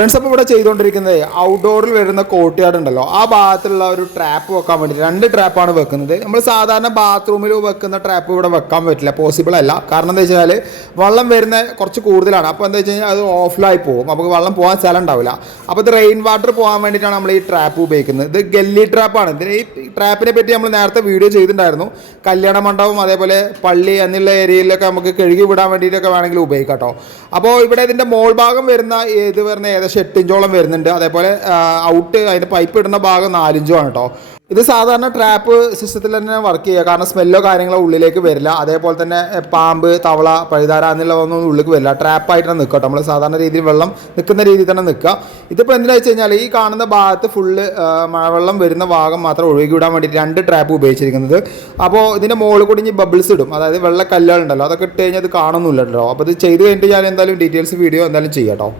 Friends അപ്പോൾ ഇവിടെ ചെയ്തുകൊണ്ടിരിക്കുന്നത് ഔട്ട്ഡോറിൽ വരുന്ന കോർട്ട്യാർഡ് ഉണ്ടല്ലോ. ആ ഭാഗത്തുള്ള ഒരു ട്രാപ്പ് വെക്കാൻ വേണ്ടി രണ്ട് ട്രാപ്പാണ് വെക്കുന്നത്. നമ്മൾ സാധാരണ ബാത്റൂമിൽ വെക്കുന്ന ട്രാപ്പ് ഇവിടെ വെക്കാൻ പറ്റില്ല. പോസിബിൾ അല്ല. കാരണം എന്താ വെച്ചാൽ വെള്ളം വരുന്ന കുറച്ച് കൂടുതലാണ്. അപ്പോൾ എന്താ വെച്ച് കഴിഞ്ഞാൽ അത് ഓഫിലായി പോകും. നമുക്ക് വെള്ളം പോകാൻ സ്ഥലം ഉണ്ടാവില്ല. അപ്പോൾ ഇത് റെയിൻ വാട്ടർ പോകാൻ വേണ്ടിയിട്ടാണ് നമ്മൾ ഈ ട്രാപ്പ് ഉപയോഗിക്കുന്നത്. ഇത് ഗല്ലി ട്രാപ്പാണ് ഇതിന് ഈ ട്രാപ്പിനെ പറ്റി നമ്മൾ നേരത്തെ വീഡിയോ ചെയ്തിട്ടുണ്ടായിരുന്നു. കല്യാണ മണ്ഡപം അതേപോലെ പള്ളി എന്നുള്ള ഏരിയയിലൊക്കെ നമുക്ക് കഴുകി വിടാൻ വേണ്ടിയിട്ടൊക്കെ വേണമെങ്കിൽ ഉപയോഗിക്കാം കേട്ടോ അപ്പോൾ ഇവിടെ ഇതിന്റെ മോൾ ഭാഗം വരുന്ന ഇത് വരുന്ന ഏകദേശം എട്ടിഞ്ചോളം വരുന്നുണ്ട്. അതേപോലെ ഔട്ട് അതിന്റെ പൈപ്പ് ഇടുന്ന ഭാഗം നാലിഞ്ചുമാണ് കേട്ടോ ഇത് സാധാരണ ട്രാപ്പ് സിസ്റ്റത്തിൽ തന്നെ വർക്ക് ചെയ്യുക. കാരണം സ്മെല്ലോ കാര്യങ്ങളോ ഉള്ളിലേക്ക് വരില്ല. അതേപോലെ തന്നെ പാമ്പ് തവള പഴുതാര എന്നുള്ളതൊന്നും ഉള്ളിലേക്ക് വരില്ല. ട്രാപ്പായിട്ട് തന്നെ നിൽക്കുക നമ്മൾ സാധാരണ രീതിയിൽ വെള്ളം നിൽക്കുന്ന രീതിയിൽ തന്നെ നിൽക്കുക. ഇതിപ്പോൾ എന്തിനാ വെച്ച് കഴിഞ്ഞാൽ ഈ കാണുന്ന ഭാഗത്ത് ഫുള്ള് മഴവെള്ളം വരുന്ന ഭാഗം മാത്രം ഒഴുകി വിടാൻ വേണ്ടി രണ്ട് ട്രാപ്പ് ഉപയോഗിച്ചിരിക്കുന്നത്. അപ്പോൾ ഇതിന്റെ മുകളിൽ കൂടി ഇനി ബബിൾസ് ഇടും. അതായത് വെള്ള കല്ലുകളുണ്ടല്ലോ അതൊക്കെ ഇട്ട് കഴിഞ്ഞാൽ അത് കാണുന്നില്ലല്ലോ അപ്പോൾ ഇത് ചെയ്ത് കഴിഞ്ഞിട്ട് ഞാൻ എന്തായാലും ഡീറ്റെയിൽസ് വീഡിയോ എന്തായാലും ചെയ്യാം കേട്ടോ.